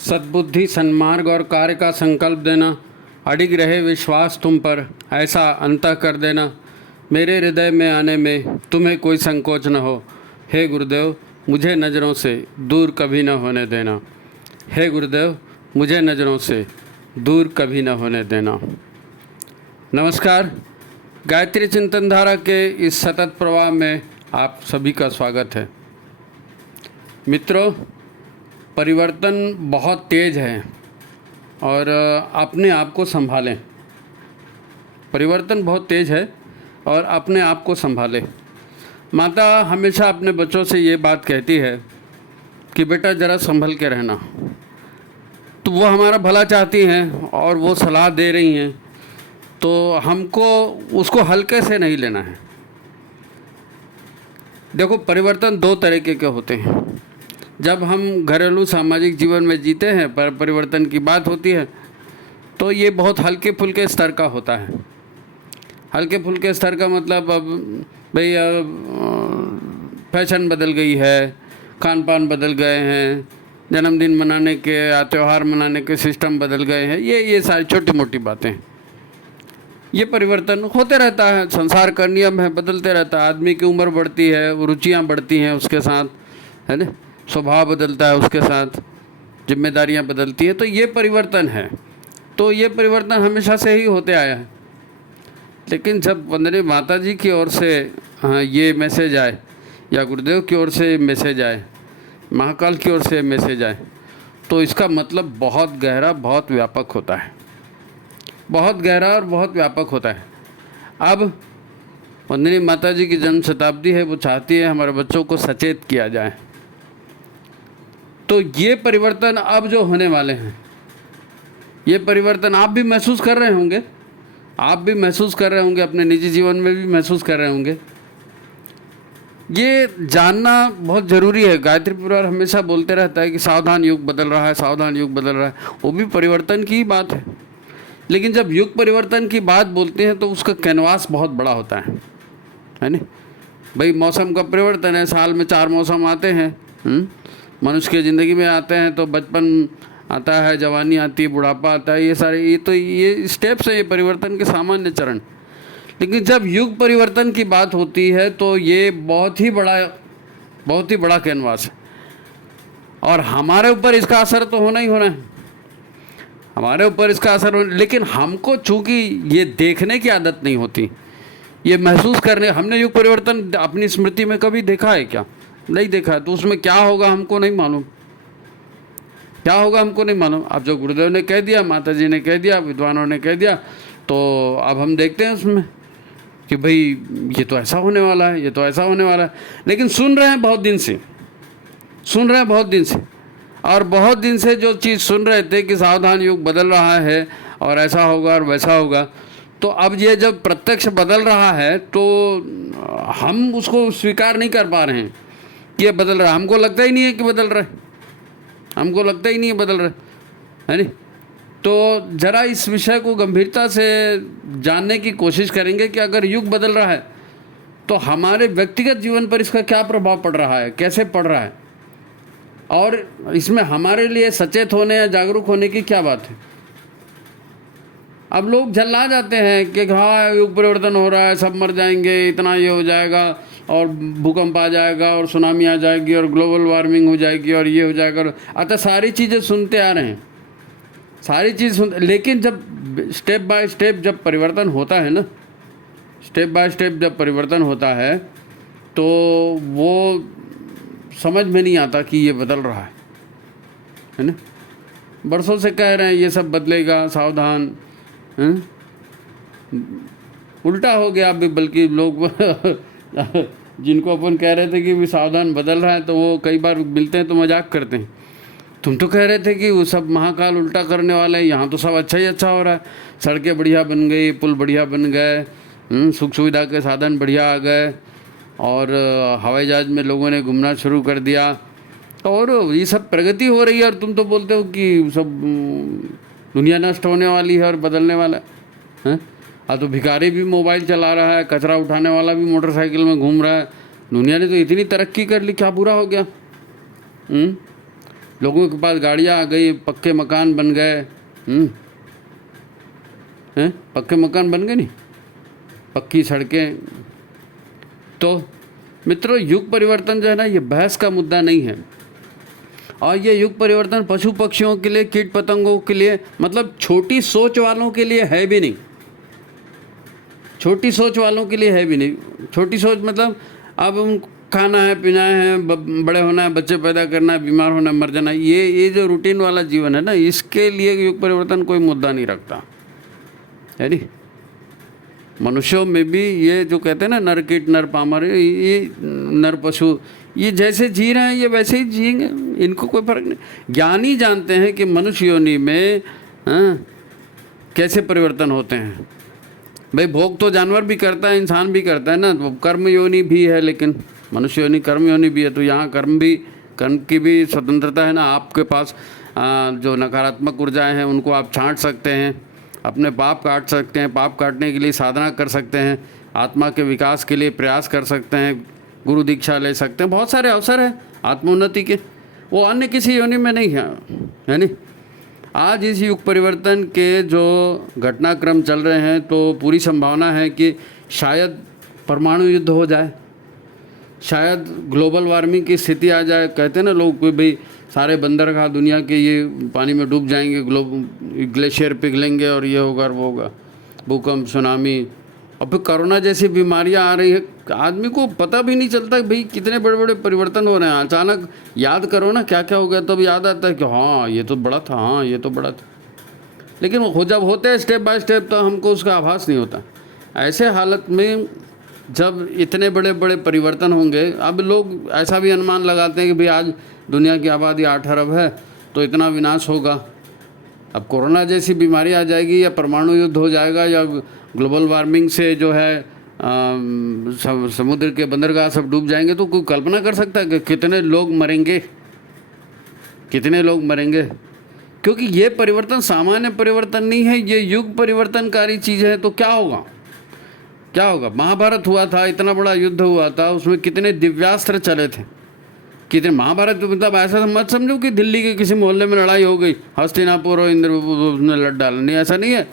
सद्बुद्धि, सन्मार्ग और कार्य का संकल्प देना, अडिग रहे विश्वास तुम पर, ऐसा अंतः कर देना, मेरे हृदय में आने में तुम्हें कोई संकोच न हो। हे गुरुदेव, मुझे नज़रों से दूर कभी न होने देना। हे गुरुदेव, मुझे नज़रों से दूर कभी न होने देना। नमस्कार, गायत्री चिंतन धारा के इस सतत प्रवाह में आप सभी का स्वागत है। मित्रों, परिवर्तन बहुत तेज़ है और अपने आप को संभालें। परिवर्तन बहुत तेज़ है और अपने आप को संभालें। माता हमेशा अपने बच्चों से ये बात कहती है कि बेटा ज़रा संभल के रहना। तो वो हमारा भला चाहती हैं और वो सलाह दे रही हैं, तो हमको उसको हल्के से नहीं लेना है। देखो, परिवर्तन दो तरीके के होते हैं। जब हम घरेलू सामाजिक जीवन में जीते हैं, पर परिवर्तन की बात होती है तो ये बहुत हल्के फुल्के स्तर का होता है। हल्के फुल्के स्तर का मतलब अब भाई फैशन बदल गई है, खान पान बदल गए हैं, जन्मदिन मनाने के या त्यौहार मनाने के सिस्टम बदल गए हैं, ये सारी छोटी मोटी बातें। ये परिवर्तन होते रहता है, संसार का नियम है, बदलते रहता है। आदमी की उम्र बढ़ती है, रुचियाँ बढ़ती हैं उसके साथ, है ना, स्वभाव बदलता है उसके साथ, जिम्मेदारियां बदलती हैं, तो ये परिवर्तन है। तो ये परिवर्तन हमेशा से ही होते आया है। लेकिन जब वंदनीय माता जी की ओर से ये मैसेज आए, या गुरुदेव की ओर से मैसेज आए, महाकाल की ओर से मैसेज आए, तो इसका मतलब बहुत गहरा, बहुत व्यापक होता है। बहुत गहरा और बहुत व्यापक होता है। अब वंदनीय माता जी की जन्म शताब्दी है, वो चाहती है हमारे बच्चों को सचेत किया जाए। तो ये परिवर्तन अब जो होने वाले हैं, ये परिवर्तन आप भी महसूस कर रहे होंगे, आप भी महसूस कर रहे होंगे, अपने निजी जीवन में भी महसूस कर रहे होंगे। ये जानना बहुत ज़रूरी है। गायत्री परिवार हमेशा बोलते रहता है कि सावधान, युग बदल रहा है, सावधान, युग बदल रहा है। वो भी परिवर्तन की ही बात है। लेकिन जब युग परिवर्तन की बात बोलते हैं तो उसका कैनवास बहुत बड़ा होता है ना। भाई, मौसम का परिवर्तन है, साल में 4 मौसम आते हैं। मनुष्य की ज़िंदगी में आते हैं तो बचपन आता है, जवानी आती है, बुढ़ापा आता है, ये सारे ये स्टेप्स हैं, ये परिवर्तन के सामान्य चरण। लेकिन जब युग परिवर्तन की बात होती है तो ये बहुत ही बड़ा कैनवास है और हमारे ऊपर इसका असर तो होना ही होना है। हमारे ऊपर इसका असर होना, लेकिन हमको चूँकि ये देखने की आदत नहीं होती, ये महसूस करने, हमने युग परिवर्तन अपनी स्मृति में कभी देखा है क्या? नहीं देखा है। तो उसमें क्या होगा हमको नहीं मालूम, क्या होगा हमको नहीं मालूम। अब जो गुरुदेव ने कह दिया, माता जी ने कह दिया, विद्वानों ने कह दिया, तो अब हम देखते हैं उसमें कि भाई ये तो ऐसा होने वाला है, ये तो ऐसा होने वाला है। लेकिन सुन रहे हैं बहुत दिन से, सुन रहे हैं बहुत दिन से, और बहुत दिन से जो चीज़ सुन रहे थे कि सावधान, युग बदल रहा है और ऐसा होगा और वैसा होगा, तो अब ये जब प्रत्यक्ष बदल रहा है तो हम उसको स्वीकार नहीं कर पा रहे हैं कि ये बदल रहा है। हमको लगता ही नहीं है कि बदल रहा है, हमको लगता ही नहीं है बदल रहा है नहीं। तो ज़रा इस विषय को गंभीरता से जानने की कोशिश करेंगे कि अगर युग बदल रहा है तो हमारे व्यक्तिगत जीवन पर इसका क्या प्रभाव पड़ रहा है, कैसे पड़ रहा है, और इसमें हमारे लिए सचेत होने या जागरूक होने की क्या बात है। अब लोग झल्ला जाते हैं कि हाँ, युग परिवर्तन हो रहा है, सब मर जाएंगे, इतना ये हो जाएगा और भूकंप आ जाएगा और सुनामी आ जाएगी और ग्लोबल वार्मिंग हो जाएगी और ये हो जाएगा। अतः सारी चीज़ें सुनते आ रहे हैं, सारी चीज़ सुन, लेकिन जब स्टेप बाय स्टेप जब परिवर्तन होता है ना, स्टेप बाय स्टेप जब परिवर्तन होता है तो वो समझ में नहीं आता कि ये बदल रहा है ना। बरसों से कह रहे हैं ये सब बदलेगा, सावधान, उल्टा हो गया अभी। बल्कि लोग जिनको अपन कह रहे थे कि भी सावधान बदल रहा है, तो वो कई बार मिलते हैं तो मजाक करते हैं, तुम तो कह रहे थे कि वो सब महाकाल उल्टा करने वाला है, यहाँ तो सब अच्छा ही अच्छा हो रहा है, सड़कें बढ़िया बन गई, पुल बढ़िया बन गए, सुख सुविधा के साधन बढ़िया आ गए, और हवाई जहाज़ में लोगों ने घूमना शुरू कर दिया, और ये सब प्रगति हो रही है, और तुम तो बोलते हो कि सब दुनिया नष्ट होने वाली है और बदलने वाला है। तो भिखारी भी मोबाइल चला रहा है, कचरा उठाने वाला भी मोटरसाइकिल में घूम रहा है। दुनिया ने तो इतनी तरक्की कर ली, क्या बुरा हो गया? लोगों के पास गाड़ियाँ आ गई, पक्के मकान बन गए। हैं, पक्के मकान बन गए, नहीं पक्की सड़कें। तो मित्रों, युग परिवर्तन जो है ना, ये बहस का मुद्दा नहीं है। और ये युग परिवर्तन पशु पक्षियों के लिए, कीट पतंगों के लिए, मतलब छोटी सोच वालों के लिए है भी नहीं। छोटी सोच वालों के लिए है भी नहीं। छोटी सोच मतलब अब हम खाना है, पीना है, बड़े होना है, बच्चे पैदा करना है, बीमार होना है, मर जाना है, ये जो रूटीन वाला जीवन है ना, इसके लिए युग परिवर्तन कोई मुद्दा नहीं रखता है। नहीं, मनुष्यों में भी ये जो कहते हैं ना, नर कीट नर पामर, ये नर पशु, ये जैसे जी रहे हैं ये वैसे ही जिएंगे, इनको कोई फर्क नहीं। ज्ञानी जानते हैं कि मनुष्य योनि में कैसे परिवर्तन होते हैं। भाई भोग तो जानवर भी करता है, इंसान भी करता है ना, तो कर्म योनि भी है, लेकिन मनुष्य योनि कर्म योनि भी है। तो यहाँ कर्म की भी स्वतंत्रता है ना। आपके पास जो नकारात्मक ऊर्जाएं हैं उनको आप छांट सकते हैं, अपने पाप काट सकते हैं, पाप काटने के लिए साधना कर सकते हैं, आत्मा के विकास के लिए प्रयास कर सकते हैं, गुरु दीक्षा ले सकते हैं। बहुत सारे अवसर हैं आत्मोन्नति के, वो अन्य किसी योनि में नहीं है नहीं। आज इस युग परिवर्तन के जो घटनाक्रम चल रहे हैं, तो पूरी संभावना है कि शायद परमाणु युद्ध हो जाए, शायद ग्लोबल वार्मिंग की स्थिति आ जाए। कहते हैं ना लोग कि भाई सारे बंदरगाह दुनिया के ये पानी में डूब जाएंगे, ग्लेशियर पिघलेंगे और ये होगा और वो होगा, भूकंप, सुनामी। और फिर कोरोना जैसी बीमारियां आ रही है, आदमी को पता भी नहीं चलता भाई कितने बड़े बड़े परिवर्तन हो रहे हैं। अचानक याद करो ना क्या क्या हो गया, तब याद आता है कि हाँ ये तो बड़ा था, हाँ ये तो बड़ा था। लेकिन जब होते हैं स्टेप बाय स्टेप तो हमको उसका आभास नहीं होता। ऐसे हालत में जब इतने बड़े बड़े परिवर्तन होंगे, अब लोग ऐसा भी अनुमान लगाते हैं कि भाई आज दुनिया की आबादी 8 अरब है तो इतना विनाश होगा। अब कोरोना जैसी बीमारी आ जाएगी, या परमाणु युद्ध हो जाएगा, या ग्लोबल वार्मिंग से जो है समुद्र के बंदरगाह सब डूब जाएंगे, तो कोई कल्पना कर सकता है कि कितने लोग मरेंगे, कितने लोग मरेंगे। क्योंकि ये परिवर्तन सामान्य परिवर्तन नहीं है, ये युग परिवर्तनकारी चीज़ है। तो क्या होगा, क्या होगा। महाभारत हुआ था, इतना बड़ा युद्ध हुआ था, उसमें कितने दिव्यास्त्र चले थे, कितने। महाभारत मतलब ऐसा मत समझो कि दिल्ली के किसी मोहल्ले में लड़ाई हो गई, हस्तिनापुर और इंद्र ने लड़ डाला, नहीं, ऐसा नहीं है।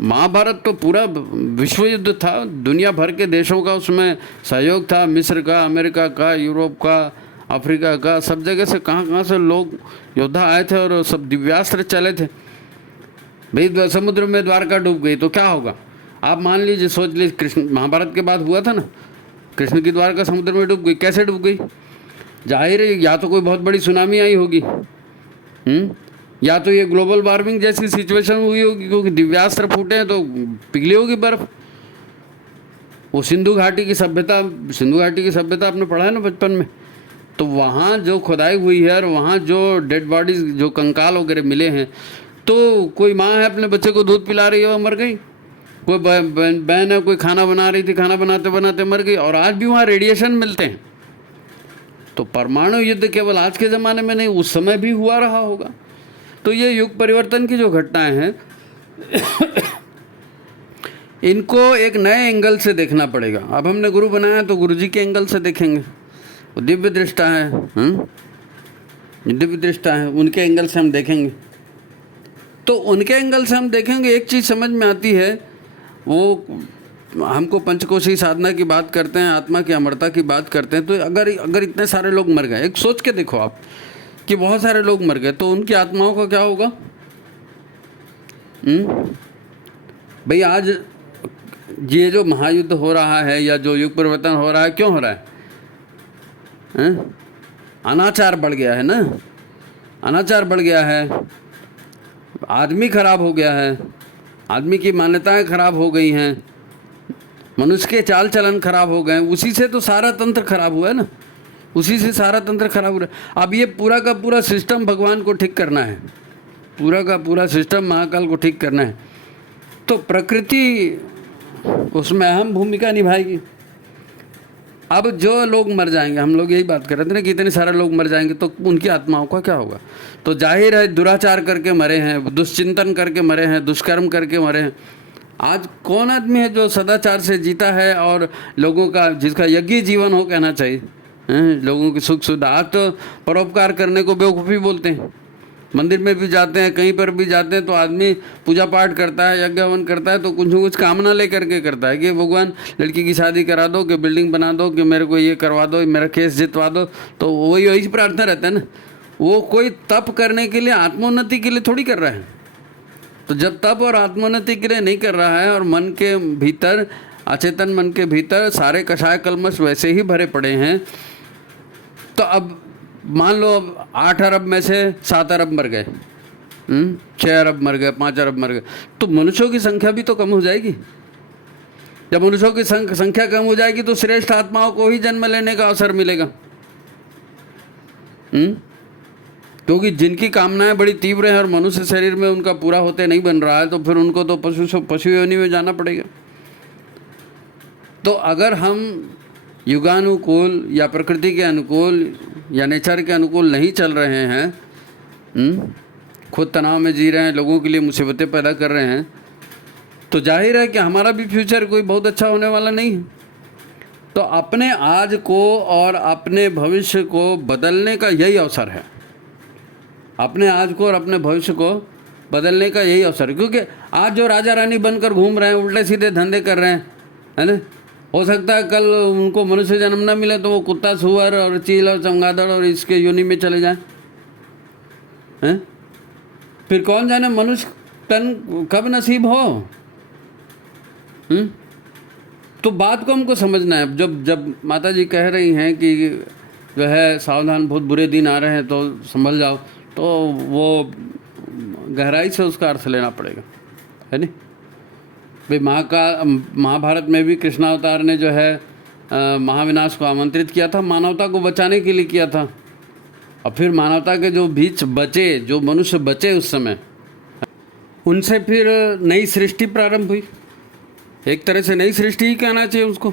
महाभारत तो पूरा विश्व युद्ध था, दुनिया भर के देशों का उसमें सहयोग था, मिस्र का, अमेरिका का, यूरोप का, अफ्रीका का, सब जगह से कहाँ कहाँ से लोग योद्धा आए थे और सब दिव्यास्त्र चले थे। भाई समुद्र में द्वारका डूब गई तो क्या होगा। आप मान लीजिए, सोच लीजिए, कृष्ण महाभारत के बाद हुआ था ना, कृष्ण की द्वारका समुद्र में डूब गई। कैसे डूब गई। जाहिर है या तो कोई बहुत बड़ी सुनामी आई होगी, या तो ये ग्लोबल वार्मिंग जैसी सिचुएशन हुई होगी, क्योंकि दिव्यास्त्र फूटे हैं तो पिघली होगी बर्फ। वो सिंधु घाटी की सभ्यता आपने पढ़ा है ना बचपन में। तो वहाँ जो खुदाई हुई है और वहाँ जो डेड बॉडीज, जो कंकाल वगैरह मिले हैं, तो कोई माँ है अपने बच्चे को दूध पिला रही है, वो मर गई। कोई बहन है, कोई खाना बना रही थी, खाना बनाते बनाते मर गई। और आज भी वहाँ रेडिएशन मिलते हैं। तो परमाणु युद्ध केवल आज के ज़माने में नहीं, उस समय भी हुआ रहा होगा। तो ये युग परिवर्तन की जो घटनाएं हैं इनको एक नए एंगल से देखना पड़ेगा। अब हमने गुरु बनाया तो गुरु जी के एंगल से देखेंगे। वो दिव्य दृष्टा है, दिव्य दृष्टा है, उनके एंगल से हम देखेंगे। तो उनके एंगल से हम देखेंगे, एक चीज़ समझ में आती है। वो हमको पंचकोशी साधना की बात करते हैं, आत्मा की अमरता की बात करते हैं। तो अगर इतने सारे लोग मर गए, एक सोच के देखो आप कि बहुत सारे लोग मर गए, तो उनकी आत्माओं का क्या होगा। भाई आज ये जो महायुद्ध हो रहा है या जो युग परिवर्तन हो रहा है, क्यों हो रहा है? अनाचार बढ़ गया है ना, अनाचार बढ़ गया है, आदमी खराब हो गया है, आदमी की मान्यताएं खराब हो गई हैं, मनुष्य के चाल चलन खराब हो गए। उसी से तो सारा तंत्र खराब हुआ है ना, उसी से सारा तंत्र खराब हो रहा है। अब ये पूरा का पूरा सिस्टम भगवान को ठीक करना है, पूरा का पूरा सिस्टम महाकाल को ठीक करना है। तो प्रकृति उसमें अहम भूमिका निभाएगी। अब जो लोग मर जाएंगे, हम लोग यही बात कर रहे थे ना कि इतने सारे लोग मर जाएंगे, तो उनकी आत्माओं का क्या होगा। तो जाहिर है दुराचार करके मरे हैं, दुष्चिंतन करके मरे हैं, दुष्कर्म करके मरे हैं। आज कौन आदमी है जो सदाचार से जीता है और लोगों का, जिसका यज्ञ जीवन हो कहना चाहिए, हैं, लोगों की सुख सुविधा। आज तो परोपकार करने को बेवकूफ़ी बोलते हैं। मंदिर में भी जाते हैं, कहीं पर भी जाते हैं तो आदमी पूजा पाठ करता है, यज्ञ हवन करता है तो कुछ न कुछ कामना लेकर के करता है कि भगवान लड़की की शादी करा दो, कि बिल्डिंग बना दो, कि मेरे को ये करवा दो, मेरा केस जितवा दो। तो वही प्रार्थना रहता है ना। वो कोई तप करने के लिए, आत्मोन्नति के लिए थोड़ी कर रहा है। तो जब तप और आत्मोन्नति के लिए नहीं कर रहा है और मन के भीतर, अचेतन मन के भीतर सारे कषाय कल्मश वैसे ही भरे पड़े हैं, तो अब मान लो अब 8 अरब में से 7 अरब मर गए, 6 अरब मर गए, 5 अरब मर गए, तो मनुष्यों की संख्या भी तो कम हो जाएगी। जब मनुष्यों की संख्या कम हो जाएगी तो श्रेष्ठ आत्माओं को ही जन्म लेने का अवसर मिलेगा। क्योंकि जिनकी कामनाएं बड़ी तीव्र हैं और मनुष्य शरीर में उनका पूरा होते नहीं बन रहा है, तो फिर उनको तो पशु योनि में जाना पड़ेगा। तो अगर हम युगानुकूल या प्रकृति के अनुकूल या नेचर के अनुकूल नहीं चल रहे हैं, खुद तनाव में जी रहे हैं, लोगों के लिए मुसीबतें पैदा कर रहे हैं, तो जाहिर है कि हमारा भी फ्यूचर कोई बहुत अच्छा होने वाला नहीं है। तो अपने आज को और अपने भविष्य को बदलने का यही अवसर है। अपने आज को और अपने भविष्य को बदलने का यही अवसर है। क्योंकि आज जो राजा रानी बनकर घूम रहे हैं, उल्टे सीधे धंधे कर रहे हैं, है ना, हो सकता है कल उनको मनुष्य जन्म न मिले तो वो कुत्ता, सुअर और चील और चमगादड़ और इसके योनि में चले जाएं, हैं? फिर कौन जाने मनुष्य तन कब नसीब हो। तो बात को हमको समझना है। जब माता जी कह रही हैं कि जो है सावधान, बहुत बुरे दिन आ रहे हैं तो संभल जाओ, तो वो गहराई से उसका अर्थ लेना पड़ेगा, है नहीं भाई। महाभारत में भी कृष्णावतार ने जो है महाविनाश को आमंत्रित किया था, मानवता को बचाने के लिए किया था। और फिर मानवता के जो बीच बचे, जो मनुष्य बचे उस समय, उनसे फिर नई सृष्टि प्रारंभ हुई। एक तरह से नई सृष्टि ही कहना चाहिए उसको।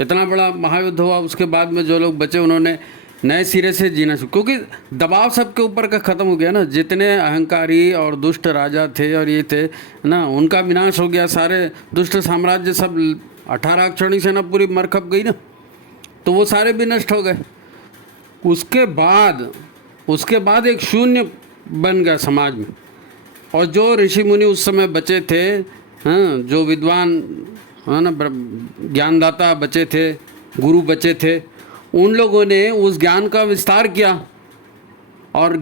इतना बड़ा महायुद्ध हुआ, उसके बाद में जो लोग बचे उन्होंने नए सिरे से जीना शुरू, क्योंकि दबाव सबके ऊपर का ख़त्म हो गया ना। जितने अहंकारी और दुष्ट राजा थे और ये थे ना, उनका विनाश हो गया। सारे दुष्ट साम्राज्य सब 18 अक्षौणी सेना पूरी मरखप गई ना, तो वो सारे भी नष्ट हो गए। उसके बाद एक शून्य बन गया समाज में। और जो ऋषि मुनि उस समय बचे थे, हाँ, जो विद्वान, है ना, ज्ञानदाता बचे थे, गुरु बचे थे, उन लोगों ने उस ज्ञान का विस्तार किया और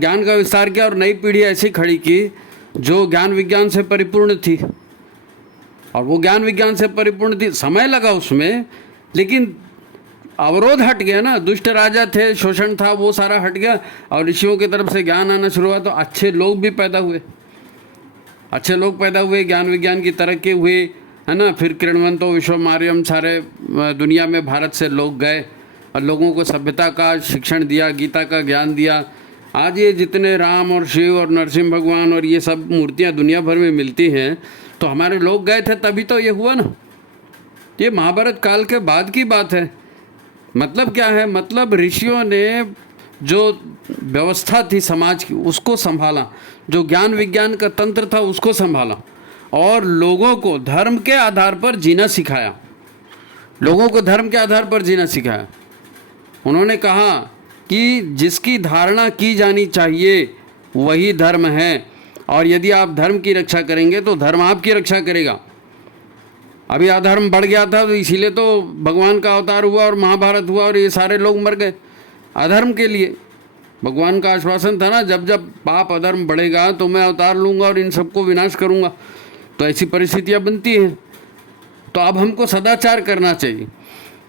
नई पीढ़ी ऐसी खड़ी की जो ज्ञान विज्ञान से परिपूर्ण थी। और वो ज्ञान विज्ञान से परिपूर्ण थी, समय लगा उसमें, लेकिन अवरोध हट गया ना। दुष्ट राजा थे, शोषण था, वो सारा हट गया और ऋषियों की तरफ से ज्ञान आना शुरू हुआ। तो अच्छे लोग भी पैदा हुए, ज्ञान विज्ञान की तरक्की हुई, है ना। फिर किरणवंतो विश्वमार्यम, सारे दुनिया में भारत से लोग गए और लोगों को सभ्यता का शिक्षण दिया, गीता का ज्ञान दिया। आज ये जितने राम और शिव और नरसिंह भगवान और ये सब मूर्तियाँ दुनिया भर में मिलती हैं, तो हमारे लोग गए थे तभी तो ये हुआ ना। ये महाभारत काल के बाद की बात है। मतलब क्या है? मतलब ऋषियों ने जो व्यवस्था थी समाज की उसको संभाला, जो ज्ञान विज्ञान का तंत्र था उसको संभाला और लोगों को धर्म के आधार पर जीना सिखाया। उन्होंने कहा कि जिसकी धारणा की जानी चाहिए वही धर्म है, और यदि आप धर्म की रक्षा करेंगे तो धर्म आपकी रक्षा करेगा। अभी अधर्म बढ़ गया था तो इसीलिए तो भगवान का अवतार हुआ और महाभारत हुआ और ये सारे लोग मर गए अधर्म के लिए। भगवान का आश्वासन था ना, जब जब पाप अधर्म बढ़ेगा तो मैं अवतार लूँगा और इन सबको विनाश करूँगा। तो ऐसी परिस्थितियाँ बनती हैं। तो अब हमको सदाचार करना चाहिए।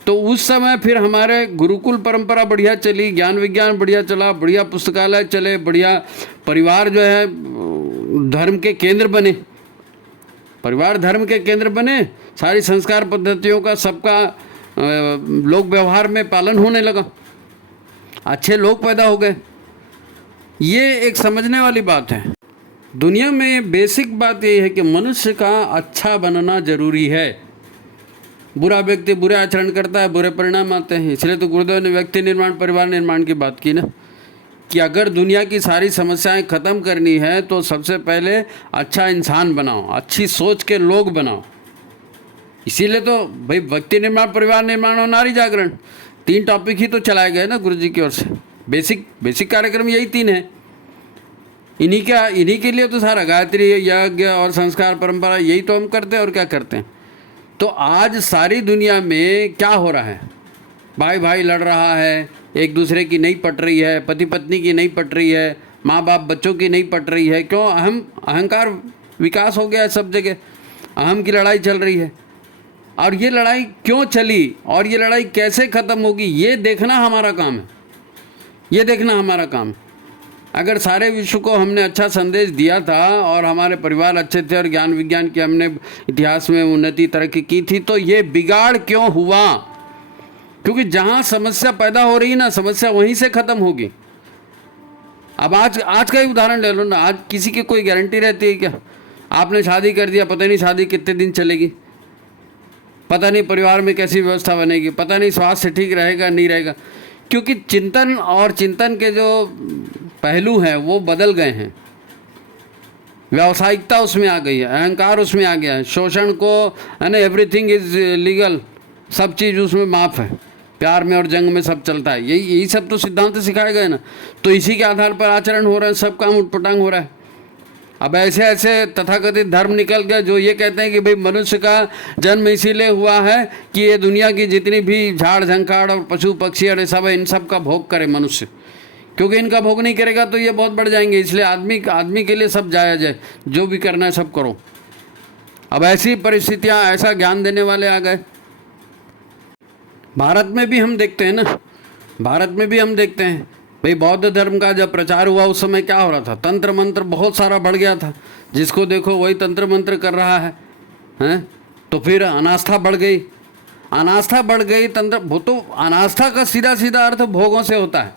तो उस समय फिर हमारे गुरुकुल परंपरा बढ़िया चली, ज्ञान विज्ञान बढ़िया चला, बढ़िया पुस्तकालय चले, बढ़िया परिवार जो है धर्म के केंद्र बने, सारी संस्कार पद्धतियों का सबका लोक व्यवहार में पालन होने लगा, अच्छे लोग पैदा हो गए। ये एक समझने वाली बात है। दुनिया में बेसिक बात ये है कि मनुष्य का अच्छा बनना जरूरी है। बुरा व्यक्ति बुरे आचरण करता है, बुरे परिणाम आते हैं। इसलिए तो गुरुदेव ने व्यक्ति निर्माण, परिवार निर्माण की बात की ना, कि अगर दुनिया की सारी समस्याएं ख़त्म करनी है तो सबसे पहले अच्छा इंसान बनाओ, अच्छी सोच के लोग बनाओ। इसीलिए तो भाई व्यक्ति निर्माण, परिवार निर्माण और नारी जागरण, 3 टॉपिक ही तो चलाए गए ना गुरु जी की ओर से। बेसिक कार्यक्रम यही 3 है। इन्हीं के लिए तो सारा गायत्री यज्ञ और संस्कार परंपरा यही तो हम करते हैं, और क्या करते हैं। तो आज सारी दुनिया में क्या हो रहा है, भाई भाई लड़ रहा है, एक दूसरे की नहीं पट रही है, पति पत्नी की नहीं पट रही है, माँ बाप बच्चों की नहीं पट रही है। क्यों? अहंकार विकास हो गया है सब जगह, अहम की लड़ाई चल रही है। और ये लड़ाई क्यों चली और ये लड़ाई कैसे ख़त्म होगी, ये देखना हमारा काम है, ये देखना हमारा काम है। अगर सारे विश्व को हमने अच्छा संदेश दिया था और हमारे परिवार अच्छे थे और ज्ञान विज्ञान की हमने इतिहास में उन्नति तरक्की की थी, तो ये बिगाड़ क्यों हुआ? क्योंकि जहाँ समस्या पैदा हो रही है ना, समस्या वहीं से ख़त्म होगी। अब आज का ही उदाहरण ले लो ना। आज किसी की कोई गारंटी रहती है क्या? आपने शादी कर दिया, पता नहीं शादी कितने दिन चलेगी, पता नहीं परिवार में कैसी व्यवस्था बनेगी, पता नहीं स्वास्थ्य ठीक रहेगा नहीं रहेगा। क्योंकि चिंतन के जो पहलू हैं वो बदल गए हैं। व्यावसायिकता उसमें आ गई है, अहंकार उसमें आ गया है, शोषण को, है ना, एवरीथिंग इज लीगल, सब चीज़ उसमें माफ़ है। प्यार में और जंग में सब चलता है। यही सब तो सिद्धांत सिखाए गए ना। तो इसी के आधार पर आचरण हो रहा है, सब काम उटपटांग हो रहा है। अब ऐसे तथाकथित धर्म निकल गए जो ये कहते हैं कि भाई मनुष्य का जन्म इसीलिए हुआ है कि ये दुनिया की जितनी भी झाड़ झंखाड़ और पशु पक्षी और सब है, इन सब का भोग करे मनुष्य, क्योंकि इनका भोग नहीं करेगा तो ये बहुत बढ़ जाएंगे। इसलिए आदमी के लिए सब जायज़ है, जो भी करना है सब करो। अब ऐसी परिस्थितियाँ, ऐसा ज्ञान देने वाले आ गए। भारत में भी हम देखते हैं ना, भारत में भी हम देखते हैं भाई, बौद्ध धर्म का जब प्रचार हुआ उस समय क्या हो रहा था, तंत्र मंत्र बहुत सारा बढ़ गया था। जिसको देखो वही तंत्र मंत्र कर रहा है, हैं? तो फिर अनास्था बढ़ गई, अनास्था बढ़ गई। वो तो अनास्था का सीधा सीधा अर्थ भोगों से होता है,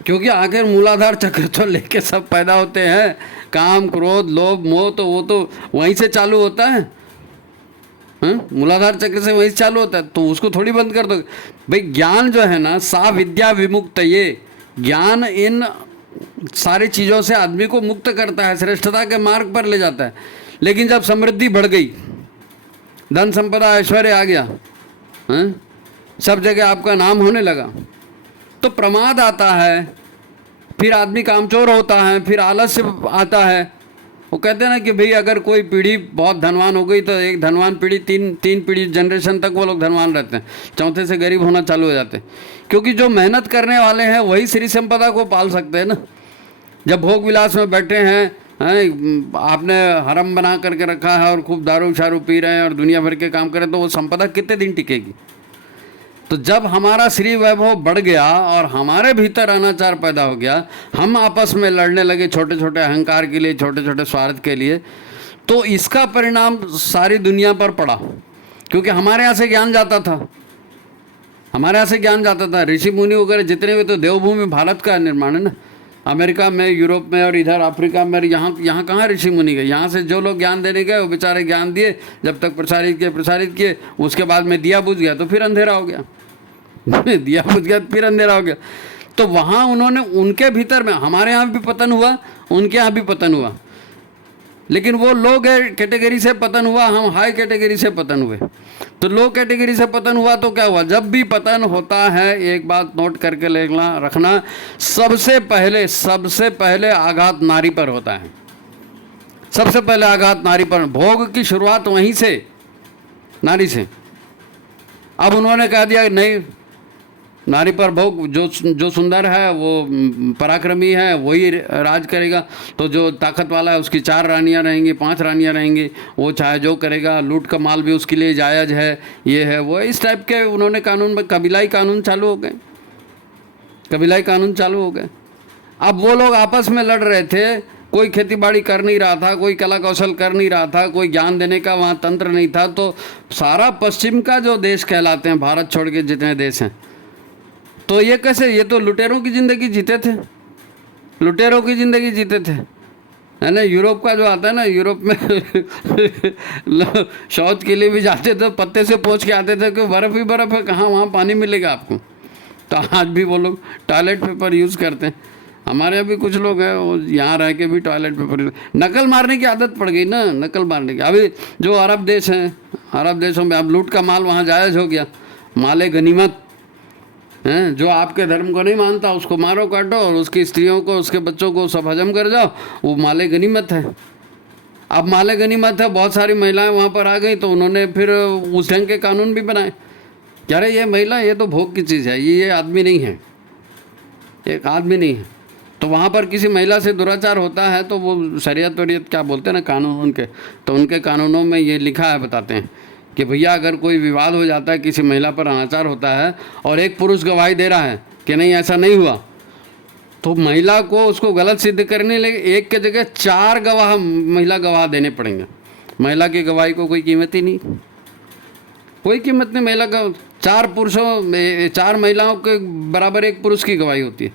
क्योंकि आखिर मूलाधार चक्र तो लेके सब पैदा होते हैं। काम क्रोध लोभ मोह तो वो तो वहीं से चालू होता है, मूलाधार चक्र से वहीं चालू होता है। तो उसको थोड़ी बंद कर दो भाई। ज्ञान जो है ना, सा विद्या विमुक्त, ये ज्ञान इन सारी चीज़ों से आदमी को मुक्त करता है, श्रेष्ठता के मार्ग पर ले जाता है। लेकिन जब समृद्धि बढ़ गई, धन संपदा ऐश्वर्य आ गया, सब जगह आपका नाम होने लगा, तो प्रमाद आता है, फिर आदमी कामचोर होता है, फिर आलस्य आता है। वो कहते हैं ना कि भाई अगर कोई पीढ़ी बहुत धनवान हो गई तो एक धनवान पीढ़ी तीन पीढ़ी जनरेशन तक वो लोग धनवान रहते हैं, चौथे से गरीब होना चालू हो जाते हैं। क्योंकि जो मेहनत करने वाले हैं वही श्री संपदा को पाल सकते हैं ना। जब भोग विलास में बैठे हैं, आपने हरम बना करके रखा है और खूब दारू शारू पी रहे हैं और दुनिया भर के काम करें, तो वो संपदा कितने दिन टिकेगी? तो जब हमारा श्री वैभव बढ़ गया और हमारे भीतर अनाचार पैदा हो गया, हम आपस में लड़ने लगे छोटे छोटे अहंकार के लिए, छोटे छोटे स्वार्थ के लिए, तो इसका परिणाम सारी दुनिया पर पड़ा। क्योंकि हमारे यहाँ से ज्ञान जाता था, हमारे यहाँ से ज्ञान जाता था। ऋषि मुनि वगैरह जितने हुए, तो देवभूमि भारत का निर्माण है ना। अमेरिका में, यूरोप में और इधर अफ्रीका में, यहाँ कहाँ ऋषि मुनि गए? यहाँ से जो लोग ज्ञान देने गए वो बेचारे ज्ञान दिए, जब तक प्रसारित किए, उसके बाद में दिया बुझ गया तो फिर अंधेरा हो गया दिया बुझ गया फिर अंधेरा हो गया। तो वहाँ उन्होंने उनके भीतर में, हमारे यहाँ भी पतन हुआ, उनके यहाँ भी पतन हुआ, लेकिन वो लो कैटेगरी से पतन हुआ, हम हाई कैटेगरी से पतन हुए। तो लो कैटेगरी से पतन हुआ तो क्या हुआ? जब भी पतन होता है, एक बात नोट करके रखना, सबसे पहले आघात नारी पर होता है। सबसे पहले आघात नारी पर, भोग की शुरुआत वहीं से, नारी से। अब उन्होंने कह दिया नहीं, नारी पर भोग, जो सुंदर है वो पराक्रमी है वही राज करेगा। तो जो ताकत वाला है उसकी 4 रानियां रहेंगी, 5 रानियां रहेंगी, वो चाहे जो करेगा, लूट का माल भी उसके लिए जायज़ है, ये है वो। इस टाइप के उन्होंने कानून, कबीलाई कानून चालू हो गए, कबीलाई कानून चालू हो गए। अब वो लोग आपस में लड़ रहे थे, कोई खेती बाड़ी कर नहीं रहा था, कोई कला कौशल कर नहीं रहा था, कोई ज्ञान देने का वहाँ तंत्र नहीं था। तो सारा पश्चिम का जो देश कहलाते हैं, भारत छोड़ के जितने देश हैं, तो ये कैसे, ये तो लुटेरों की ज़िंदगी जीते थे, लुटेरों की ज़िंदगी जीते थे, है ना। यूरोप का जो आता है ना, यूरोप में शौच के लिए भी जाते थे, पत्ते से पोंछ के आते थे कि बर्फ़ ही बर्फ़ है, कहाँ वहाँ पानी मिलेगा आपको। तो आज भी वो लोग टॉयलेट पेपर यूज़ करते हैं। हमारे यहाँ भी कुछ लोग हैं, वो यहाँ रह के भी टॉयलेट पेपर, नकल मारने की आदत पड़ गई ना, नकल मारने की। अभी जो अरब देश हैं, अरब देशों में अब लूट का माल वहाँ जायज़ हो गया, माले गनीमत, हैं, जो आपके धर्म को नहीं मानता उसको मारो काटो और उसकी स्त्रियों को उसके बच्चों को सब हजम कर जाओ, वो माले गनीमत है। अब माले गनीमत है, बहुत सारी महिलाएं वहाँ पर आ गई तो उन्होंने फिर उस ढंग के कानून भी बनाए कि अरे ये महिला ये तो भोग की चीज़ है, ये आदमी नहीं है, एक आदमी नहीं है। तो वहाँ पर किसी महिला से दुराचार होता है तो वो शरीयत वरीयत क्या बोलते हैं ना, कानून उनके, तो उनके कानूनों में ये लिखा है, बताते हैं कि भैया अगर कोई विवाद हो जाता है, किसी महिला पर अनाचार होता है और एक पुरुष गवाही दे रहा है कि नहीं ऐसा नहीं हुआ, तो महिला को उसको गलत सिद्ध करने लगे एक के जगह 4 गवाह महिला गवाह देने पड़ेंगे। महिला की गवाही को कोई कीमत ही नहीं, कोई कीमत नहीं। महिला का 4 महिलाओं के बराबर एक पुरुष की गवाही होती है।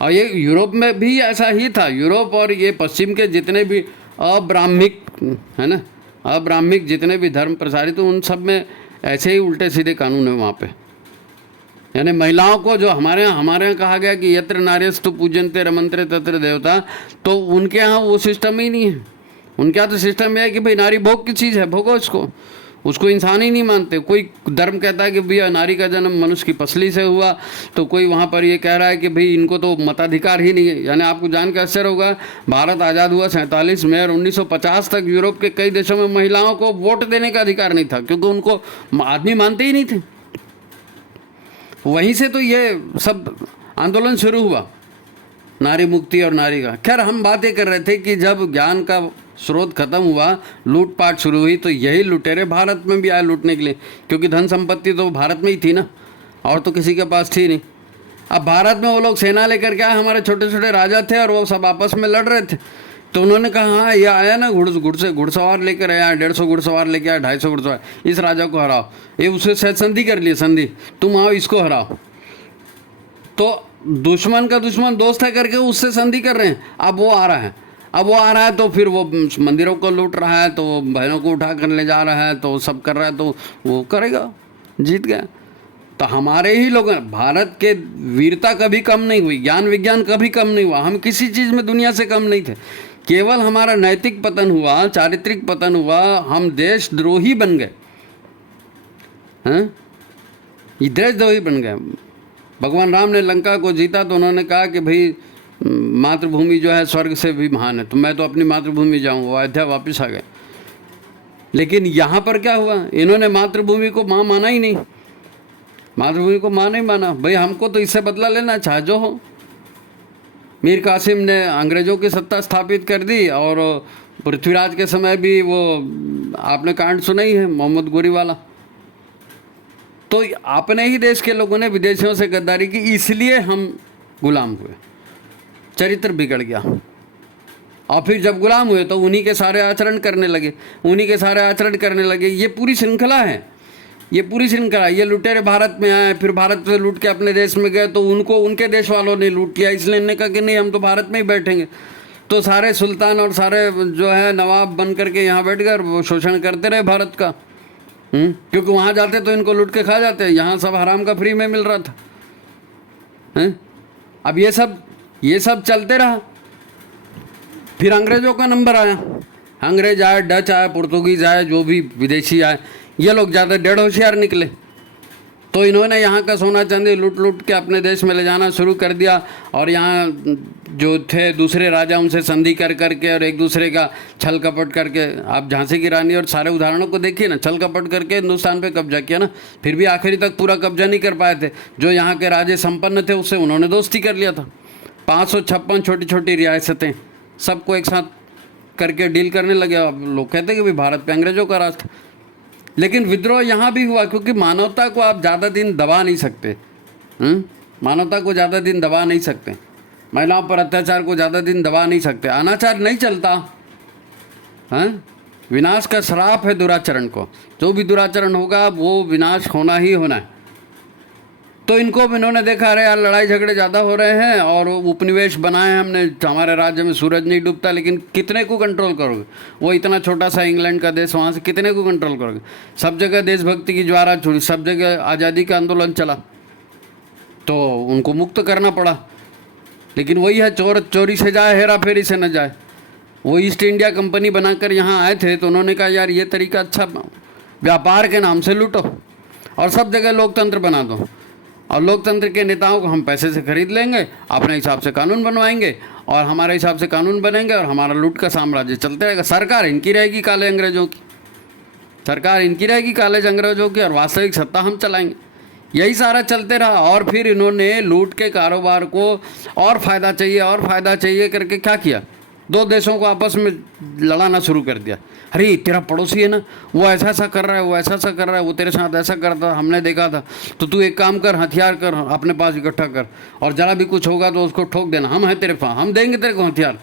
और ये यूरोप में भी ऐसा ही था। यूरोप और ये पश्चिम के जितने भी अब्राह्मिक है ना, अब्राह्मिक जितने भी धर्म प्रसारित तो उन सब में ऐसे ही उल्टे सीधे कानून है वहाँ पे। यानी महिलाओं को जो हमारे यहाँ कहा गया कि यत्र नार्यस्तु पूजन्ते रमन्ते तत्र देवता, तो उनके यहाँ वो सिस्टम ही नहीं है। उनके यहाँ तो सिस्टम है कि भाई नारी भोग की चीज़ है, भोगो उसको इंसान ही नहीं मानते। कोई धर्म कहता है कि भैया नारी का जन्म मनुष्य की पसली से हुआ, तो कोई वहाँ पर ये कह रहा है कि भाई इनको तो मताधिकार ही नहीं है। यानी आपको जान के आश्चर्य होगा, भारत आज़ाद हुआ 47 में और 1950 तक यूरोप के कई देशों में महिलाओं को वोट देने का अधिकार नहीं था, क्योंकि उनको आदमी मानते ही नहीं थे। वहीं से तो ये सब आंदोलन शुरू हुआ, नारी मुक्ति और नारी का। खैर हम बात ये कर रहे थे कि जब ज्ञान का स्रोत खत्म हुआ, लूटपाट शुरू हुई, तो यही लुटेरे भारत में भी आए लूटने के लिए, क्योंकि धन संपत्ति तो भारत में ही थी ना, और तो किसी के पास थी नहीं। अब भारत में वो लोग सेना लेकर के आए, हमारे छोटे छोटे राजा थे और वो सब आपस में लड़ रहे थे, तो उन्होंने कहा हाँ ये आया ना घुड़सवार लेकर आया, 150 घुड़सवार लेके आया, 250 घुड़सवार, इस राजा को हराओ। ये उससे शायद संधि कर लिए, संधि, तुम आओ इसको हराओ। तो दुश्मन का दुश्मन दोस्त है करके उससे संधि कर रहे हैं। अब वो आ रहा है तो फिर वो मंदिरों को लूट रहा है, तो वो बहनों को उठा कर ले जा रहा है, तो सब कर रहा है, तो वो करेगा, जीत गया। तो हमारे ही लोग, भारत के वीरता कभी कम नहीं हुई, ज्ञान विज्ञान कभी कम नहीं हुआ, हम किसी चीज़ में दुनिया से कम नहीं थे। केवल हमारा नैतिक पतन हुआ, चारित्रिक पतन हुआ, हम देशद्रोही बन गए हैं, ये देशद्रोही बन गए। भगवान राम ने लंका को जीता तो उन्होंने कहा कि भाई मातृभूमि जो है स्वर्ग से भी महान है, तो मैं तो अपनी मातृभूमि जाऊँ, वो अयोध्या वापस आ गए। लेकिन यहाँ पर क्या हुआ, इन्होंने मातृभूमि को माँ माना ही नहीं, मातृभूमि को माँ नहीं माना। भाई हमको तो इससे बदला लेना, चाहे जो हो। मीर कासिम ने अंग्रेज़ों की सत्ता स्थापित कर दी, और पृथ्वीराज के समय भी वो आपने कांड सुना ही है, मोहम्मद गोरी वाला। तो अपने ही देश के लोगों ने विदेशियों से गद्दारी की, इसलिए हम गुलाम हुए, चरित्र बिगड़ गया। और फिर जब गुलाम हुए तो उन्हीं के सारे आचरण करने लगे, ये पूरी श्रृंखला है, ये लुटेरे भारत में आए, फिर भारत से लूट के अपने देश में गए, तो उनको उनके देश वालों ने लूट लिया, इसलिए इन्होंने कहा कि नहीं हम तो भारत में ही बैठेंगे। तो सारे सुल्तान और सारे जो है नवाब बन करके यहाँ बैठ गए, वो शोषण करते रहे भारत का। क्योंकि वहाँ जाते तो इनको लूट के खा जाते, यहाँ सब हराम का फ्री में मिल रहा था। अब ये सब चलते रहा। फिर अंग्रेज़ों का नंबर आया, अंग्रेज आए, डच आए, पुर्तगीज़ आए, जो भी विदेशी आए, ये लोग ज़्यादा डेढ़ होशियार निकले। तो इन्होंने यहाँ का सोना चांदी लूट के अपने देश में ले जाना शुरू कर दिया, और यहाँ जो थे दूसरे राजा उनसे संधि कर करके और एक दूसरे का छल कपट करके, आप झांसी की रानी और सारे उदाहरणों को देखिए ना, छल कपट करके हिंदुस्तान पे कब्जा किया ना। फिर भी आखिरी तक पूरा कब्जा नहीं कर पाए थे। जो यहाँ के राजे संपन्न थे उससे उन्होंने दोस्ती कर लिया था। 556 छोटी छोटी रियासतें सबको एक साथ करके डील करने लगे। अब लोग कहते हैं कि भाई भारत पे अंग्रेज़ों का राज था। लेकिन विद्रोह यहाँ भी हुआ, क्योंकि मानवता को आप ज़्यादा दिन दबा नहीं सकते। मानवता को ज़्यादा दिन दबा नहीं सकते, महिलाओं पर अत्याचार को ज़्यादा दिन दबा नहीं सकते, अनाचार नहीं चलता। विनाश का श्राप है दुराचरण को, जो भी दुराचरण होगा वो विनाश होना ही होना है। तो इनको भी इन्होंने देखा, अरे यार लड़ाई झगड़े ज़्यादा हो रहे हैं और उपनिवेश बनाए हमने, हमारे राज्य में सूरज नहीं डूबता, लेकिन कितने को कंट्रोल करोगे? वो इतना छोटा सा इंग्लैंड का देश, वहाँ से कितने को कंट्रोल करोगे? सब जगह देशभक्ति की ज्वारा छुड़ी, सब जगह आज़ादी का आंदोलन चला, तो उनको मुक्त करना पड़ा। लेकिन वही है, चोर चोरी से जाए, हेरा फेरी से न जाए। वो ईस्ट इंडिया कंपनी बनाकर यहाँ आए थे, तो उन्होंने कहा यार ये तरीका अच्छा, व्यापार के नाम से लूटो और सब जगह लोकतंत्र बना दो। और लोकतंत्र के नेताओं को हम पैसे से खरीद लेंगे, अपने हिसाब से कानून बनवाएंगे और हमारे हिसाब से कानून बनेंगे और हमारा लूट का साम्राज्य चलते रहेगा। सरकार इनकी रहेगी काले अंग्रेजों की, सरकार इनकी रहेगी काले अंग्रेजों की, और वास्तविक सत्ता हम चलाएंगे। यही सारा चलते रहा और फिर इन्होंने लूट के कारोबार को और फ़ायदा चाहिए और फ़ायदा चाहिए करके क्या किया, दो देशों को आपस में लड़ाना शुरू कर दिया। अरे तेरा पड़ोसी है ना, वो ऐसा ऐसा कर रहा है, वो ऐसा ऐसा कर रहा है, वो तेरे साथ ऐसा करता हमने देखा था, तो तू एक काम कर, हथियार कर, अपने पास इकट्ठा कर, और ज़रा भी कुछ होगा तो उसको ठोक देना, हम हैं तेरे पास, हम देंगे तेरे को हथियार।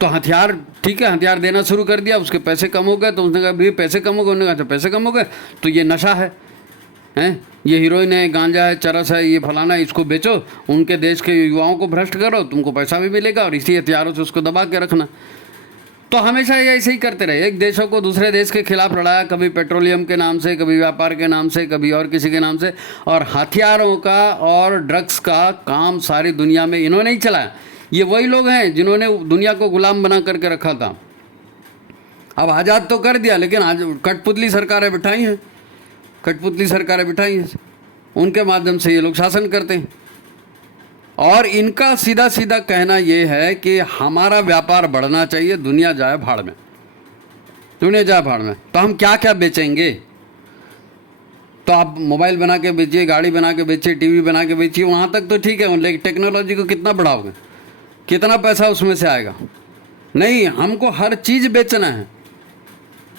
तो हथियार ठीक है, हथियार देना शुरू कर दिया। उसके पैसे कम हो गए तो उसने कहा भाई पैसे कम हो गए, उन्होंने कहा तो पैसे कम हो गए तो ये नशा है, ये हीरोइन है, गांजा है, चरस है, ये फलाना, इसको बेचो, उनके देश के युवाओं को भ्रष्ट करो, तुमको पैसा भी मिलेगा और इसी हथियारों से उसको दबा के रखना। तो हमेशा ये ऐसे ही करते रहे, एक देशों को दूसरे देश के खिलाफ लड़ाया, कभी पेट्रोलियम के नाम से, कभी व्यापार के नाम से, कभी और किसी के नाम से, और हथियारों का और ड्रग्स का काम सारी दुनिया में इन्होंने ही चलाया। ये वही लोग हैं जिन्होंने दुनिया को गुलाम बना करके रखा था। अब आज़ाद तो कर दिया, लेकिन आज कठपुतली सरकारें बिठाई हैं, कठपुतली सरकारें बिठाई हैं, उनके माध्यम से ये लोग शासन करते हैं। और इनका सीधा सीधा कहना ये है कि हमारा व्यापार बढ़ना चाहिए, दुनिया जाए भाड़ में, दुनिया जाए भाड़ में। तो हम क्या क्या बेचेंगे, तो आप मोबाइल बना के बेचिए, गाड़ी बना के बेचिए, टीवी बना के बेचिए, वहाँ तक तो ठीक है, लेकिन टेक्नोलॉजी को कितना बढ़ाओगे, कितना पैसा उसमें से आएगा? नहीं, हमको हर चीज़ बेचना है,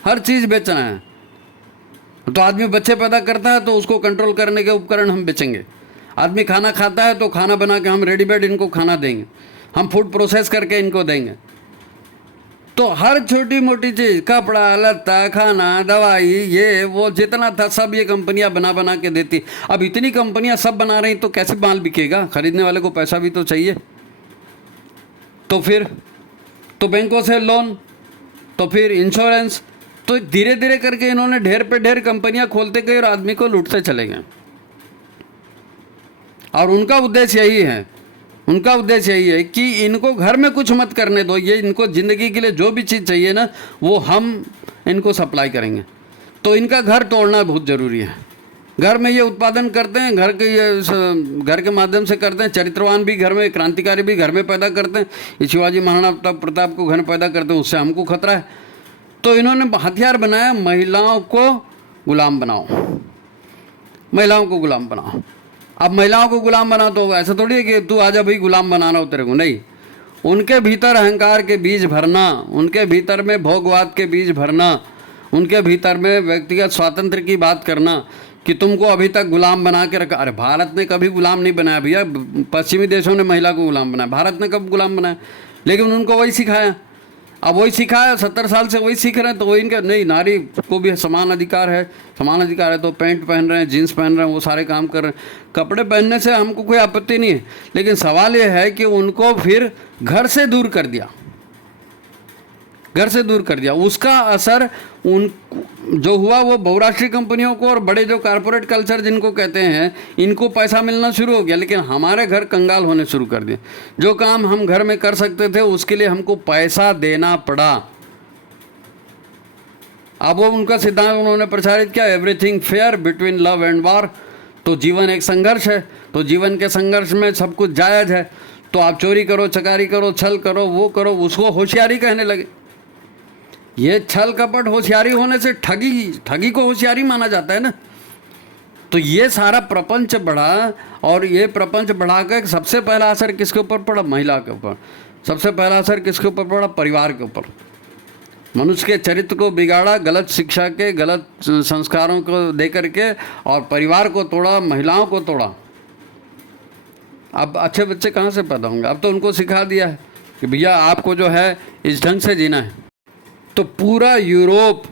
हर चीज़ बेचना है। तो आदमी बच्चे पैदा करता है तो उसको कंट्रोल करने के उपकरण हम बेचेंगे। आदमी खाना खाता है तो खाना बना के हम रेडीमेड इनको खाना देंगे, हम फूड प्रोसेस करके इनको देंगे। तो हर छोटी मोटी चीज़, कपड़ा लत्ता, खाना, दवाई, ये वो जितना था सब ये कंपनियां बना बना के देती। अब इतनी कंपनियां सब बना रही तो कैसे माल बिकेगा? खरीदने वाले को पैसा भी तो चाहिए। तो फिर तो बैंकों से लोन, तो फिर इंश्योरेंस, तो धीरे धीरे करके इन्होंने ढेर पे ढेर कंपनियां खोलते गए और आदमी को लूटते चले गए। और उनका उद्देश्य यही है, उनका उद्देश्य यही है कि इनको घर में कुछ मत करने दो, ये इनको ज़िंदगी के लिए जो भी चीज़ चाहिए ना वो हम इनको सप्लाई करेंगे। तो इनका घर तोड़ना बहुत ज़रूरी है। घर में ये उत्पादन करते हैं, घर के माध्यम से करते हैं। चरित्रवान भी घर में, क्रांतिकारी भी घर में पैदा करते हैं। ये शिवाजी महाराणा प्रताप को घर में पैदा करते हैं, उससे हमको खतरा है। तो इन्होंने हथियार बनाया, महिलाओं को गुलाम बनाओ, महिलाओं को गुलाम बनाओ। अब महिलाओं को गुलाम बना तो ऐसा थोड़ी है कि तू आजा भाई गुलाम बनाना हो तेरे को, नहीं। उनके भीतर अहंकार के बीज भरना, उनके भीतर में भोगवाद के बीज भरना, उनके भीतर में व्यक्तिगत स्वातंत्र की बात करना कि तुमको अभी तक गुलाम बना के रखा। अरे भारत ने कभी गुलाम नहीं बनाया भैया, पश्चिमी देशों ने महिला को गुलाम बनाया, भारत ने कब गुलाम बनाया? लेकिन उनको वही सिखाया। अब वही सिखाया, 70 साल से वही सीख रहे हैं। तो वही इनका नहीं, नारी को भी समान अधिकार है, समान अधिकार है। तो पैंट पहन रहे हैं, जीन्स पहन रहे हैं, वो सारे काम कर रहे हैं। कपड़े पहनने से हमको कोई आपत्ति नहीं है, लेकिन सवाल ये है कि उनको फिर घर से दूर कर दिया, घर से दूर कर दिया। उसका असर उन जो हुआ वो बहुराष्ट्रीय कंपनियों को और बड़े जो कारपोरेट कल्चर जिनको कहते हैं, इनको पैसा मिलना शुरू हो गया। लेकिन हमारे घर कंगाल होने शुरू कर दिए। जो काम हम घर में कर सकते थे उसके लिए हमको पैसा देना पड़ा। अब वो उनका सिद्धांत उन्होंने प्रचारित किया, everything fair between love and war. तो जीवन एक संघर्ष है, तो जीवन के संघर्ष में सब कुछ जायज़ है। तो आप चोरी करो, चकारी करो, छल करो, वो करो, उसको होशियारी कहने लगे। ये छल कपट होशियारी होने से ठगी को होशियारी माना जाता है ना। तो ये सारा प्रपंच बढ़ा, और ये प्रपंच बढ़ा कर सबसे पहला असर किसके ऊपर पड़ा? महिला के ऊपर। सबसे पहला असर किसके ऊपर पड़ा? परिवार के ऊपर। मनुष्य के चरित्र को बिगाड़ा, गलत शिक्षा के, गलत संस्कारों को दे करके, और परिवार को तोड़ा, महिलाओं को तोड़ा। अब अच्छे बच्चे कहाँ से पैदा होंगे? अब तो उनको सिखा दिया है कि भैया आपको जो है इस ढंग से जीना है। तो पूरा यूरोप,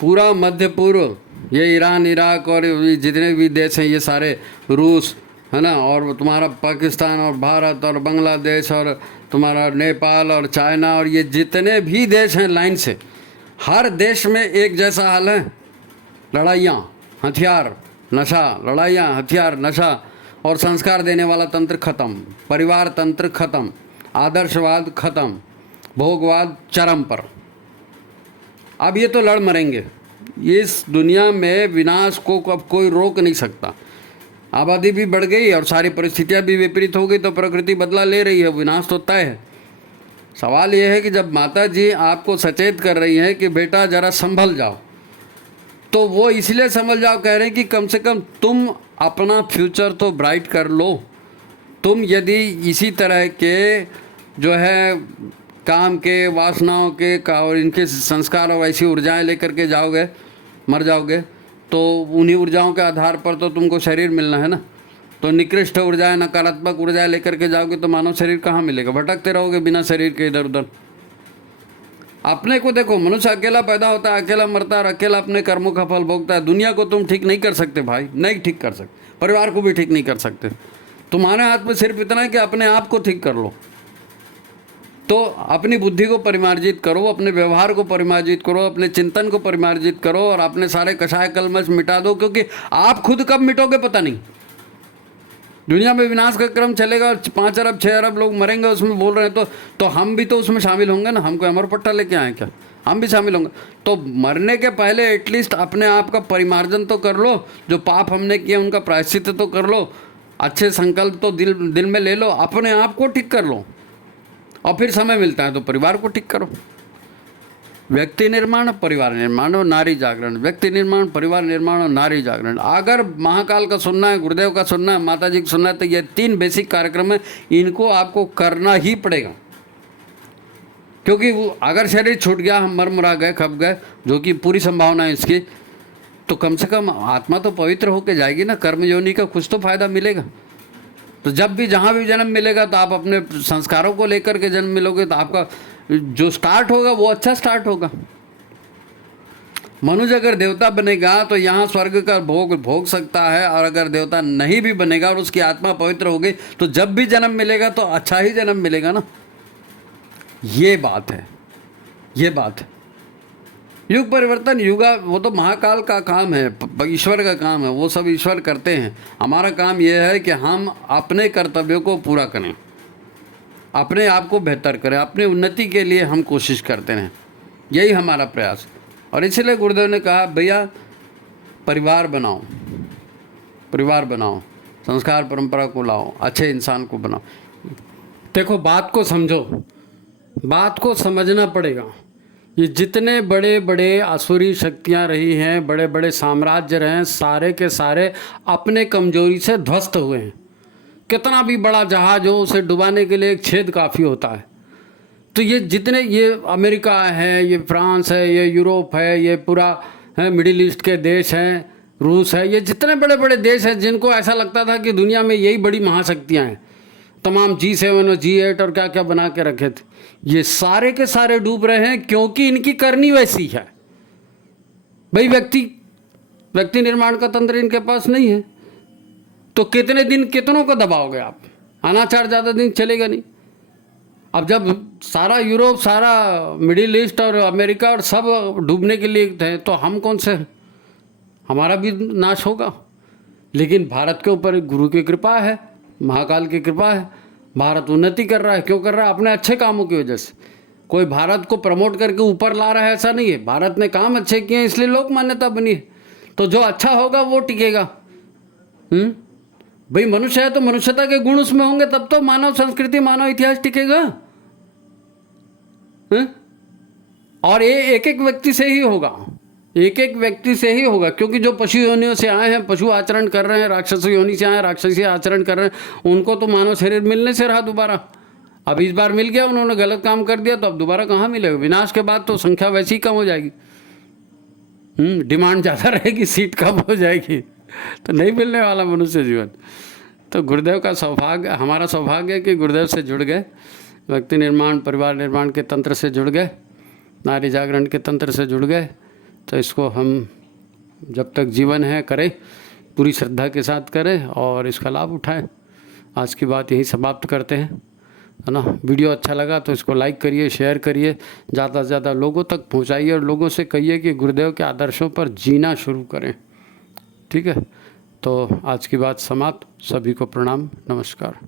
पूरा मध्य पूर्व, ये ईरान, इराक और जितने भी देश हैं, ये सारे, रूस है ना, और तुम्हारा पाकिस्तान और भारत और बांग्लादेश और तुम्हारा नेपाल और चाइना, और ये जितने भी देश हैं लाइन से, हर देश में एक जैसा हाल है। लड़ाइयाँ, हथियार, नशा, लड़ाइयाँ, हथियार, नशा, और संस्कार देने वाला तंत्र खत्म, परिवार तंत्र खत्म, आदर्शवाद खत्म, भोगवाद चरम पर। अब ये तो लड़ मरेंगे। इस दुनिया में विनाश को अब कोई रोक नहीं सकता। आबादी भी बढ़ गई और सारी परिस्थितियाँ भी विपरीत हो गई, तो प्रकृति बदला ले रही है, विनाश तो तय है। सवाल यह है कि जब माता जी आपको सचेत कर रही हैं कि बेटा जरा संभल जाओ, तो वो इसलिए संभल जाओ कह रहे हैं कि कम से कम तुम अपना फ्यूचर तो ब्राइट कर लो। तुम यदि इसी तरह के जो है काम के, वासनाओं के का और इनके संस्कार और ऐसी ऊर्जाएं लेकर के जाओगे, मर जाओगे, तो उन्हीं ऊर्जाओं के आधार पर तो तुमको शरीर मिलना है ना। तो निकृष्ट ऊर्जाएं, नकारात्मक ऊर्जाएं लेकर के जाओगे तो मानव शरीर कहाँ मिलेगा? भटकते रहोगे बिना शरीर के इधर उधर। अपने को देखो, मनुष्य अकेला पैदा होता है, अकेला मरता है और अकेला अपने कर्मों का फल भोगता है। दुनिया को तुम ठीक नहीं कर सकते भाई, नहीं ठीक कर सकते, परिवार को भी ठीक नहीं कर सकते। तुम्हारे हाथ में सिर्फ इतना है कि अपने आप को ठीक कर लो। तो अपनी बुद्धि को परिमार्जित करो, अपने व्यवहार को परिमार्जित करो, अपने चिंतन को परिमार्जित करो और अपने सारे कषाय कलमश मिटा दो, क्योंकि आप खुद कब मिटोगे पता नहीं। दुनिया में विनाश का क्रम चलेगा और 5 अरब 6 अरब लोग मरेंगे उसमें बोल रहे हैं, तो हम भी तो उसमें शामिल होंगे ना। हमको अमर पट्टा लेके आए क्या? हम भी शामिल होंगे। तो मरने के पहले एटलीस्ट अपने आप का परिमार्जन तो कर लो, जो पाप हमने किए उनका प्रायश्चित तो कर लो, अच्छे संकल्प तो दिल में ले लो, अपने आप को ठीक कर लो और फिर समय मिलता है तो परिवार को ठीक करो। व्यक्ति निर्माण, परिवार निर्माण और नारी जागरण, व्यक्ति निर्माण, परिवार निर्माण और नारी जागरण। अगर महाकाल का सुनना है, गुरुदेव का सुनना है, माता जी का सुनना है, तो ये 3 बेसिक कार्यक्रम है, इनको आपको करना ही पड़ेगा। क्योंकि वो अगर शरीर छूट गया, हम मरमुरा गए, खप गए, जो कि पूरी संभावना है इसकी, तो कम से कम आत्मा तो पवित्र होकर जाएगी ना। कर्म योनि का कुछ तो फायदा मिलेगा। तो जब भी जहाँ भी जन्म मिलेगा तो आप अपने संस्कारों को लेकर के जन्म मिलोगे, तो आपका जो स्टार्ट होगा वो अच्छा स्टार्ट होगा। मनुष्य अगर देवता बनेगा तो यहाँ स्वर्ग का भोग सकता है, और अगर देवता नहीं भी बनेगा और उसकी आत्मा पवित्र हो गई तो जब भी जन्म मिलेगा तो अच्छा ही जन्म मिलेगा ना। ये बात है, ये बात है। युग परिवर्तन, युगा वो तो महाकाल का काम है, ईश्वर का काम है, वो सब ईश्वर करते हैं। हमारा काम यह है कि हम अपने कर्तव्यों को पूरा करें, अपने आप को बेहतर करें, अपनी उन्नति के लिए हम कोशिश करते हैं। यही हमारा प्रयास। और इसलिए गुरुदेव ने कहा भैया परिवार बनाओ, परिवार बनाओ, संस्कार परंपरा को लाओ, अच्छे इंसान को बनाओ। देखो बात को समझो, बात को समझना पड़ेगा। ये जितने बड़े बड़े आसुरी शक्तियाँ रही हैं, बड़े बड़े साम्राज्य रहे हैं, सारे के सारे अपने कमजोरी से ध्वस्त हुए हैं। कितना भी बड़ा जहाज हो, उसे डुबाने के लिए एक छेद काफ़ी होता है। तो ये जितने, ये अमेरिका है, ये फ्रांस है, ये यूरोप है, ये पूरा है मिडिल ईस्ट के देश हैं, रूस है, ये जितने बड़े बड़े देश हैं जिनको ऐसा लगता था कि दुनिया में यही बड़ी महाशक्तियाँ हैं, तमाम G7 और G8 और क्या क्या बना के रखे थे, ये सारे के सारे डूब रहे हैं क्योंकि इनकी करनी वैसी है। भाई व्यक्ति निर्माण का तंत्र इनके पास नहीं है। तो कितने दिन कितनों को दबाओगे आप? अनाचार ज़्यादा दिन चलेगा नहीं। अब जब सारा यूरोप, सारा मिडिल ईस्ट और अमेरिका और सब डूबने के लिए थे, तो हम कौन से हैं? हमारा भी नाश होगा। लेकिन भारत के ऊपर गुरु की कृपा है, महाकाल की कृपा है, भारत उन्नति कर रहा है। क्यों कर रहा है? अपने अच्छे कामों की वजह से। कोई भारत को प्रमोट करके ऊपर ला रहा है ऐसा नहीं है। भारत ने काम अच्छे किए इसलिए लोक मान्यता बनी है। तो जो अच्छा होगा वो टिकेगा। भाई मनुष्य है तो मनुष्यता के गुण उसमें होंगे, तब तो मानव संस्कृति, मानव इतिहास टिकेगा। और ये एक एक व्यक्ति से ही होगा, एक एक व्यक्ति से ही होगा। क्योंकि जो पशु योनियों से आए हैं, पशु आचरण कर रहे हैं, राक्षस योनि से आए हैं, राक्षसी आचरण कर रहे हैं, उनको तो मानव शरीर मिलने से रहा दोबारा। अब इस बार मिल गया, उन्होंने गलत काम कर दिया, तो अब दोबारा कहाँ मिलेगा? विनाश के बाद तो संख्या वैसी ही कम हो जाएगी। डिमांड ज़्यादा रहेगी, सीट कम हो जाएगी, तो नहीं मिलने वाला मनुष्य जीवन। तो गुरुदेव का सौभाग्य, हमारा सौभाग्य है कि गुरुदेव से जुड़ गए, व्यक्ति निर्माण, परिवार निर्माण के तंत्र से जुड़ गए, नारी जागरण के तंत्र से जुड़ गए। तो इसको हम जब तक जीवन है करें, पूरी श्रद्धा के साथ करें और इसका लाभ उठाएं। आज की बात यही समाप्त करते हैं, है ना। वीडियो अच्छा लगा तो इसको लाइक करिए, शेयर करिए, ज़्यादा से ज़्यादा लोगों तक पहुंचाइए और लोगों से कहिए कि गुरुदेव के आदर्शों पर जीना शुरू करें। ठीक है, तो आज की बात समाप्त। सभी को प्रणाम, नमस्कार।